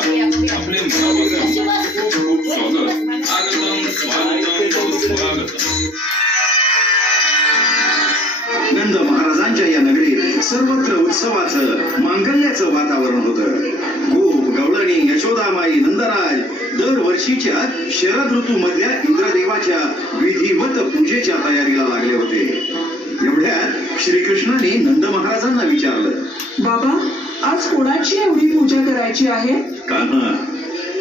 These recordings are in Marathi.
आपले खूप स्वागत स्वागतम स्वागतम नंद महाराजांच्या या नगरीत सर्वत्र उत्सवाचं मांगल्याचं वातावरण होतं. गोप गवळणी यशोदामाई नंदराज दरवर्षीच्या शरद ऋतू मधल्या इंद्रदेवाच्या विधिवत पूजेच्या तयारीला लागले होते. एवढ्यात श्रीकृष्णाने नंद महाराजांना विचारलं बाबा आज कोणाची एवढी पूजा करायची आहे? कान्हा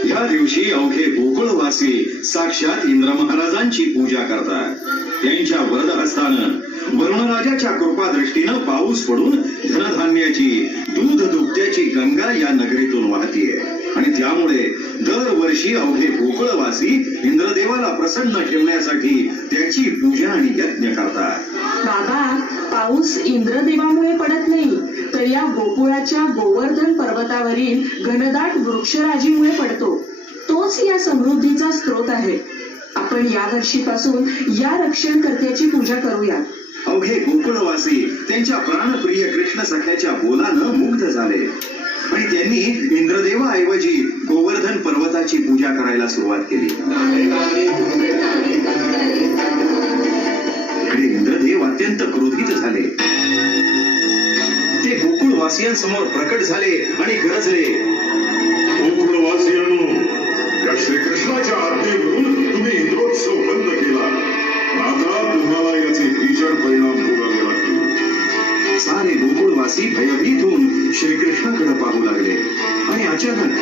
या दिवशी अवघे गोकुळवासी साक्षात इंद्र महाराजांची पूजा करतात. त्यांच्या वरद असताना वरुणराजाच्या कृपा दृष्टीनं पाऊस पडून धनधान्याची दूध दुभत्याची गंगा या नगरीतून वाहतीये. आणि त्यामुळे दरवर्षी अवघे गोकुळवासी इंद्रदेवाला प्रसन्न ठेवण्यासाठी त्याची पूजा आणि यज्ञ करतात. बाबा पाऊस इंद्रदेवामुळे पडत नाही. तर या गोकुळाच्या गोवर्धन पर्वतावरील घनदाट वृक्षराजीमुळे पडतो. तोच या समृद्धीचा स्रोत आहे. आपण या वर्षीपासून या रक्षणकर्त्याची पूजा करूया. अवघे गोकुळवासी त्यांच्या प्राणप्रिय कृष्ण सख्याच्या बोलानं मुग्ध झाले. आणि त्यांनी इंद्रदेवाऐवजी गोवर्धन पर्वताची पूजा करायला सुरुवात केली. इकडे इंद्रदेव अत्यंत वासियांसमोर प्रकट झाले आणि गरजले. गोकुळवासियांनो या श्रीकृष्णाच्या आज्ञेवरून तुम्ही इंद्रोत्सव बंद केला. आता तुम्हाला याचे भीषण परिणाम भोगावे लागतील. सारे गोकुळवासी भयभीत होऊन श्रीकृष्णाकडे पाहू लागले. आणि अचानक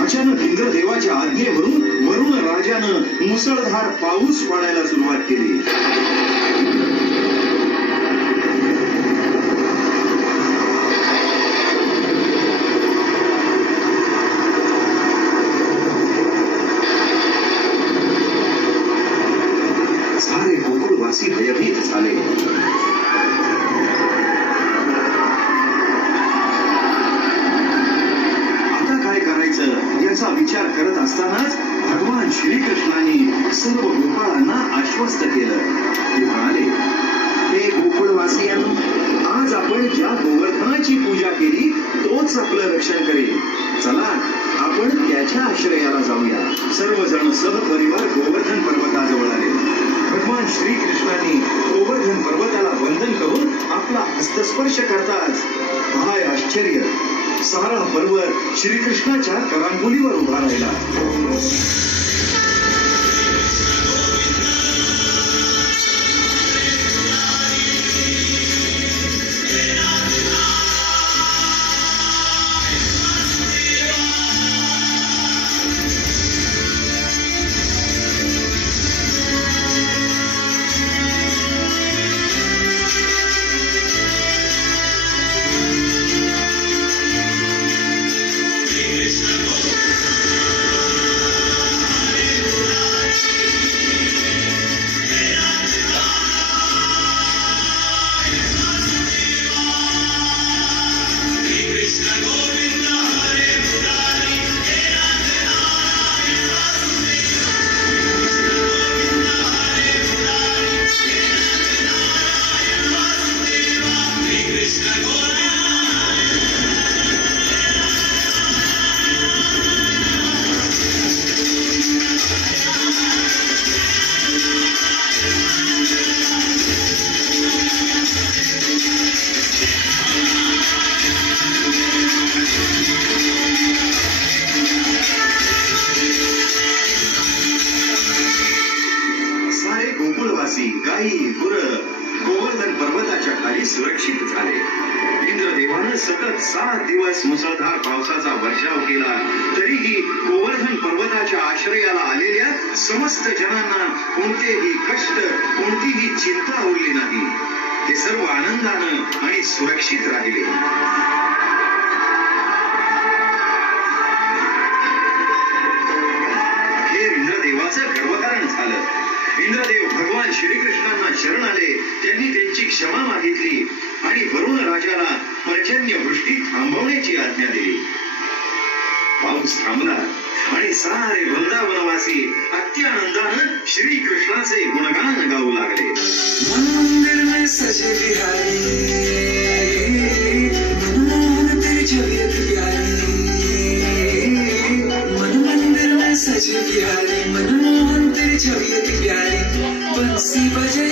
अचानक इंद्रदेवाच्या आज्ञेवरून वरुण राजानं मुसळधार पाऊस पाडायला सुरुवात केली. सारे गोकुळवासी भयभीत झाले आता काय करायचं याचा विचार करत असतानाच भगवान श्रीकृष्णाने सर्व गोपाळांना आश्वस्त केलं. ते म्हणाले हे गोकुळवासियांनो आज आपण ज्या गोवर्धनाची पूजा केली तोच आपलं रक्षण करेल. चला आपण त्याच्या आश्रयाला जाऊया. सर्वजण सहपरिवार गोवर्धन पर्वताजवळ आले भगवान श्रीकृष्णाने गोवर्धन पर्वताला वंदन करून आपला हस्तस्पर्श करताच काय आश्चर्य! सारा पर्वत श्रीकृष्णाच्या करांगोलीवर उभा राहिला. इंद्रदेवानं सतत सात दिवस मुसळधार पावसाचा वर्षाव केला. तरीही गोवर्धन पर्वताच्या आश्रयाला आलेल्या समस्त जनांना कोणतेही कष्ट कोणतीही चिंता उरली नाही. ते सर्व आनंदानं आणि सुरक्षित राहिले. अखेर इंद्रदेवाचं गर्वकारण झालं. इंद्रदेव भगवान श्रीकृष्णांना शरण आले. त्यांनी त्यांची क्षमा मागितली. आणि वरुण राजाला पर्जन्यवृष्टी थांबवण्याची आज्ञा दिली. पाऊस थांबला आणि सारे वृंदावनवासी अत्यानंदानं श्री कृष्णाचे गुणगान गाऊ लागले. मंदिर में सजे बिहारी भगवान प्यारी. मन मंदिर में सजे बिहारी मनमोहन तेरी छवियत प्यारी. बंसी बजे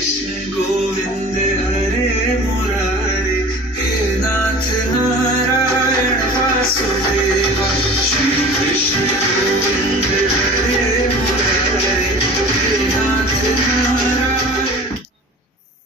是故